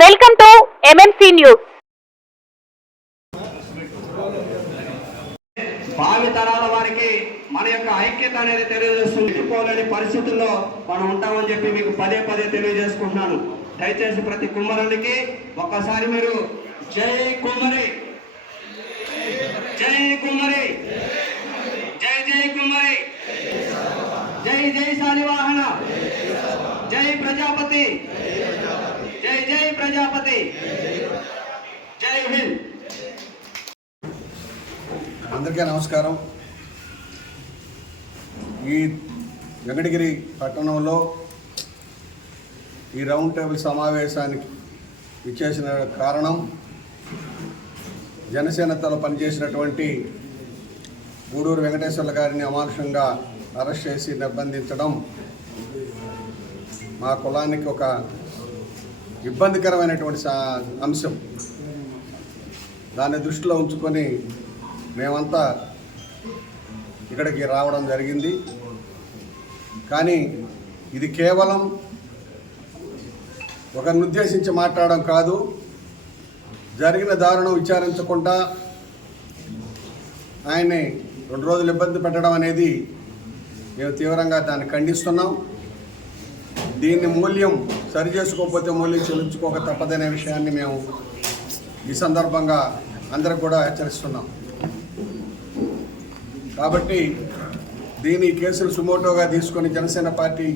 Welcome to MMC news భావి తరాల వారికి మన యొక్క ఐక్యత అనేది తెలియజేస్తుంది. పరిస్థితుల్లో మనం ఉంటామని చెప్పి మీకు పదే పదే తెలియజేసుకుంటున్నాను. దయచేసి ప్రతి కుమ్మరునికి ఒక్కసారి మీరు జై కుమ్మరి. జై కుమ్మరి. జై జై కుమ్మరి. జై జై శాలివాహన జై ప్రజాపతి. జై హింద్ అందరికీ నమస్కారం. ఈ వెంకటగిరి పట్టణంలో ఈ రౌండ్ టేబుల్ సమావేశానికి ఇచ్చేసిన కారణం జనసేనతలో పనిచేసినటువంటి గూడూరు వెంకటేశ్వర్ల గారిని అమానుషంగా అరెస్ట్ చేసి నిర్బంధించడం మా కులానికి ఒక ఇబ్బందికరమైనటువంటి అంశం. దాన్ని దృష్టిలో ఉంచుకొని మేమంతా ఇక్కడికి రావడం జరిగింది. కానీ ఇది కేవలం ఒకరిని ఉద్దేశించి మాట్లాడడం కాదు. జరిగిన దారుణం విచారించకుండా ఆయన్ని రెండు రోజులు ఇబ్బంది పెట్టడం అనేది మేము తీవ్రంగా దాన్ని ఖండిస్తున్నాం. దీన్ని మూల్యం సరి చేసుకోకపోతే మళ్ళీ చెల్లించుకోక తప్పదనే విషయాన్ని మేము ఈ సందర్భంగా అందరికి కూడా హెచ్చరిస్తున్నాం. కాబట్టి దీని కేసులు సుమోటోగా తీసుకొని జనసేన పార్టీ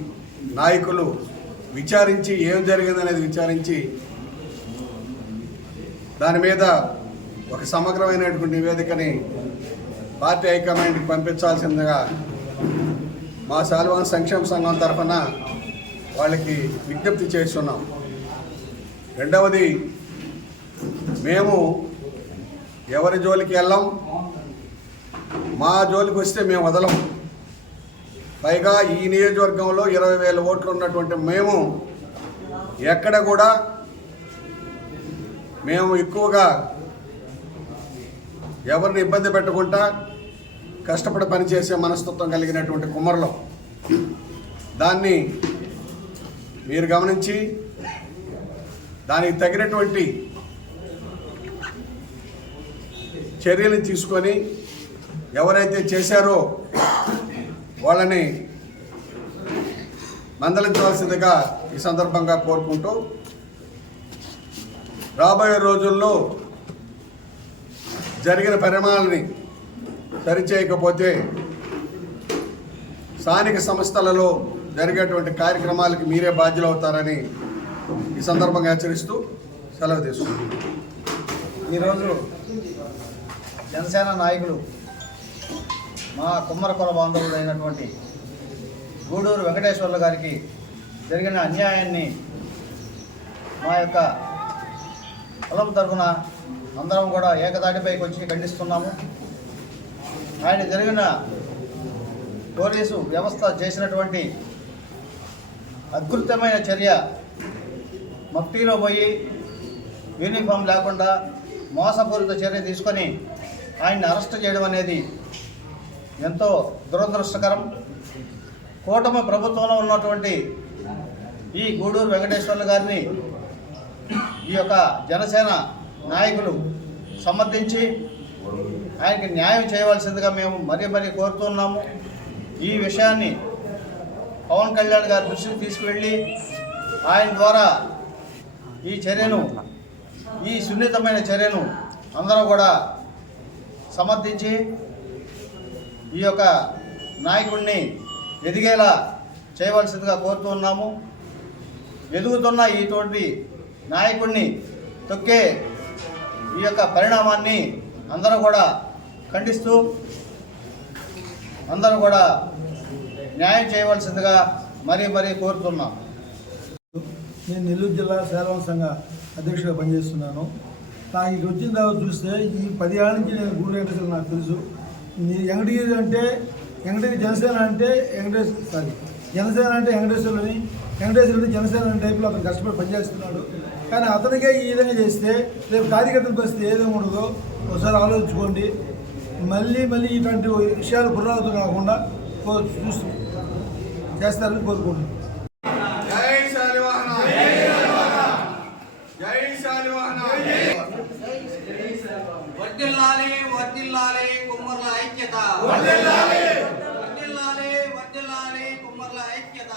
నాయకులు విచారించి ఏం జరిగిందనేది విచారించి దాని మీద ఒక సమగ్రమైనటువంటి నివేదికని పార్టీ హైకమాండ్కి పంపించాల్సిందిగా మా శాల్వాన్ సంక్షేమ సంఘం తరఫున వాళ్ళకి విజ్ఞప్తి చేస్తున్నాం. రెండవది మేము ఎవరి జోలికి వెళ్ళాం? మా జోలికి వస్తే మేము వదలం. పైగా ఈ నియోజకవర్గంలో ఇరవై వేల ఓట్లు ఉన్నటువంటి మేము ఎక్కడ కూడా మేము ఎక్కువగా ఎవరిని ఇబ్బంది పెట్టకుండా కష్టపడి పనిచేసే మనస్తత్వం కలిగినటువంటి కుమ్మరులం. దాన్ని మీరు గమనించి దానికి తగినటువంటి చర్యలు తీసుకొని ఎవరైతే చేశారో వాళ్ళని మందలించవలసిందిగా ఈ సందర్భంగా కోరుకుంటూ రాబోయే రోజుల్లో జరిగిన పరిణామాలని సరిచేయకపోతే స్థానిక సంస్థలలో జరిగేటువంటి కార్యక్రమాలకి మీరే బాధ్యులు అవుతారని ఈ సందర్భంగా హెచ్చరిస్తూ సెలవు తీసుకుంటున్నాను ఈరోజు జనసేన నాయకులు మా కుమ్మర కుల అయినటువంటి గూడూరు వెంకటేశ్వర్ల గారికి జరిగిన అన్యాయాన్ని మా యొక్క కులం తరఫున అందరం కూడా ఏకదాటిపైకి వచ్చి ఖండిస్తున్నాము. ఆయన జరిగిన పోలీసు వ్యవస్థ చేసినటువంటి అద్భుతమైన చర్య. మఫ్టీలో పోయి యూనిఫామ్ లేకుండా మోసపూరిత చర్య తీసుకొని ఆయన్ని అరెస్ట్ చేయడం అనేది ఎంతో దురదృష్టకరం. కూటమి ప్రభుత్వంలో ఉన్నటువంటి ఈ గూడూరు వెంకటేశ్వర్లు గారిని ఈ యొక్క జనసేన నాయకులు సమర్థించి ఆయనకి న్యాయం చేయవలసిందిగా మేము మరీ మరీ కోరుతున్నాము. ఈ విషయాన్ని పవన్ కళ్యాణ్ గారి దృష్టికి తీసుకువెళ్ళి ఆయన ద్వారా ఈ చర్యను ఈ సున్నితమైన చర్యను అందరూ కూడా సమర్థించి ఈ యొక్క నాయకుడిని ఎదిగేలా చేయవలసిందిగా కోరుతున్నాము ఎదుగుతున్న ఈ తోటి నాయకుడిని తొక్కే ఈ యొక్క పరిణామాన్ని అందరూ కూడా ఖండిస్తూ అందరూ కూడా న్యాయం చేయవలసిందిగా మరీ మరీ కోరుతున్నాం. నేను నెల్లూరు జిల్లా సేవల సంఘ అధ్యక్షుడిగా పనిచేస్తున్నాను. నాకు ఇక్కడ వచ్చిన తర్వాత చూస్తే ఈ పది ఏళ్ళ నుంచి నేను గూడు వెంకటేశ్వర నాకు తెలుసు. వెంకటగిరి అంటే వెంకటగిరి జనసేన అంటే వెంకటేశ్వర సారీ జనసేన అంటే వెంకటేశ్వరుని వెంకటేశ్వరుడు జనసేన టైప్లో అతను కష్టపడి పనిచేస్తున్నాడు. కానీ అతనికే ఈ విధంగా చేస్తే రేపు కార్యకర్తల పరిస్థితి ఏదో ఉండదో ఒకసారి ఆలోచించుకోండి. మళ్ళీ మళ్ళీ ఇటువంటి విషయాలు పునరావృతం కాకుండా చూస్తుంది చూస్తూ చేస్తారని కోరుకుంటున్నాను జై శాలివాహన జై శాలివాహన వర్దిల్లాలి వర్దిల్లాలి కుమ్మర్ల ఐక్యత వర్దిల్లాలి వర్దిల్లాలి వర్దిల్లాలి కుమ్మర్ల ఐక్యత